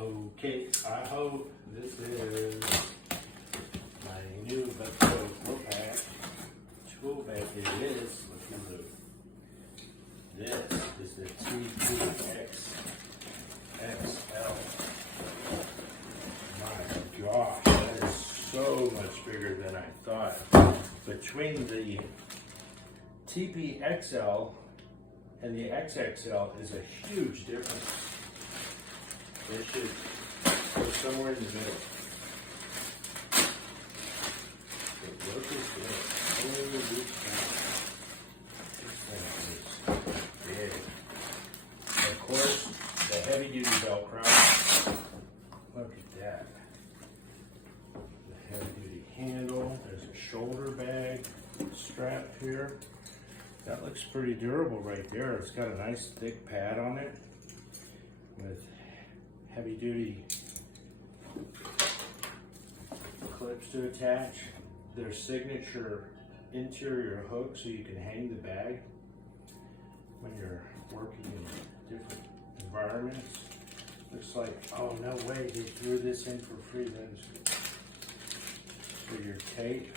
Okay, I hope this is my new Veto Pro Pac tool bag. It is. Look at this. This is the TP-XXL. My gosh, that is so much bigger than I thought. Between the TP-XL and the XXL is a huge difference. They should go somewhere in the middle. But look at this. Holy cow. This thing is big. Of course, the heavy duty Velcro. Look at that. The heavy duty handle. There's a shoulder bag strap here. That looks pretty durable right there. It's got a nice thick pad on it with heavy duty clips to attach. Their signature interior hook so you can hang the bag when you're working in different environments. Looks like, oh no way, they threw this in for free. There's for your tape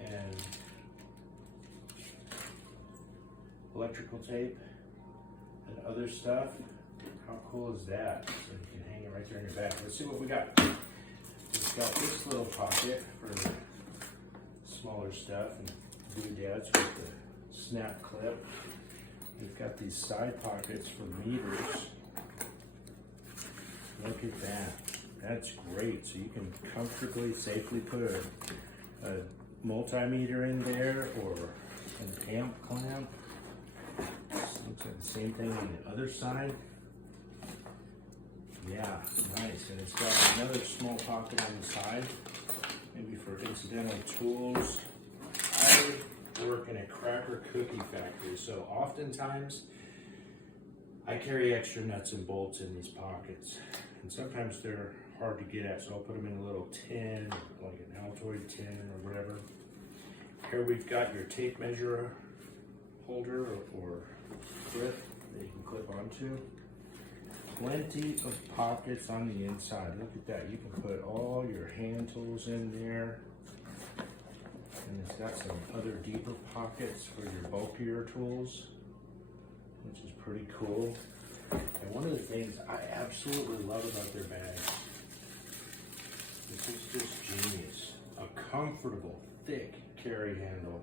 and electrical tape and other stuff. How cool is that? So you can hang it right there in your bag. Let's see what we got. We've got this little pocket for smaller stuff and doodads with the snap clip. We've got these side pockets for meters. Look at that. That's great. So you can comfortably, safely put a multimeter in there or an amp clamp. Looks like the same thing on the other side. Yeah, nice. And it's got another small pocket on the side, maybe for incidental tools. I work in a cracker cookie factory, so oftentimes I carry extra nuts and bolts in these pockets. And sometimes they're hard to get at, so I'll put them in a little tin, like an Altoid tin or whatever. Here we've got your tape measure holder or clip that you can clip onto. Plenty of pockets on the inside. Look at that. You can put all your hand tools in there. And it's got some other deeper pockets for your bulkier tools, which is pretty cool. And one of the things I absolutely love about their bags, this is just genius. A comfortable, thick carry handle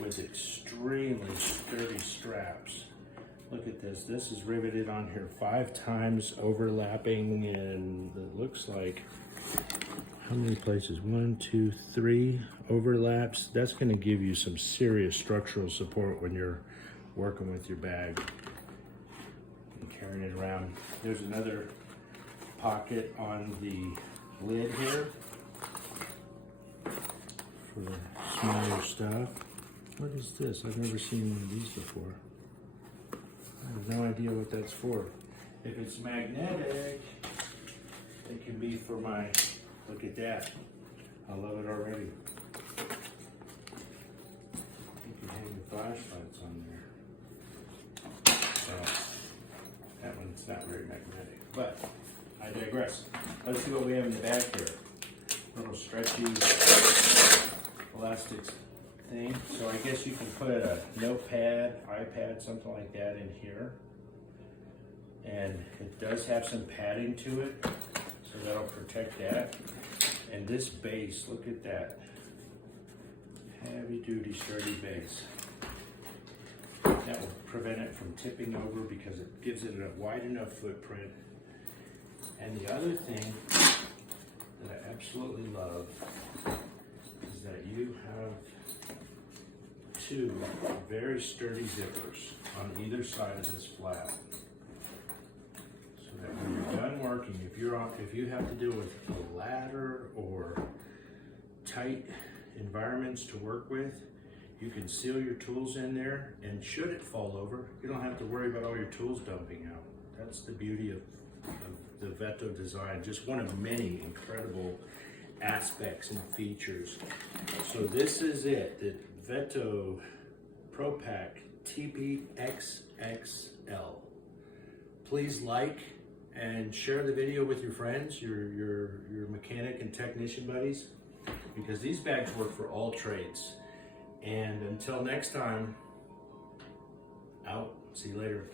with extremely sturdy straps. Look at this. This is riveted on here 5 times, overlapping, and it looks like, how many places? 1, 2, 3 overlaps. That's going to give you some serious structural support when you're working with your bag and carrying it around. There's another pocket on the lid here for smaller stuff. What is this? I've never seen one of these before. I have no idea what that's for. If it's magnetic, it can be for my, look at that. I love it already. You can hang the flashlights on there. So, that one's not very magnetic, but I digress. Let's see what we have in the back here. Little stretchy elastic thing. So I guess you can put a notepad, iPad, something like that in here. And it does have some padding to it, so that'll protect that. And this base, look at that. Heavy duty, sturdy base. That will prevent it from tipping over because it gives it a wide enough footprint. And the other thing that I absolutely love is that you have 2 very sturdy zippers on either side of this flap, so that when you're done working, if you have to deal with a ladder or tight environments to work with, you can seal your tools in there, and should it fall over, you don't have to worry about all your tools dumping out. That's the beauty of the Veto design. Just one of many incredible aspects and features. So this is it, the Veto Pro Pac TP-XXL. Please like and share the video with your friends, your mechanic and technician buddies, because these bags work for all trades. And until next time, out. See you later.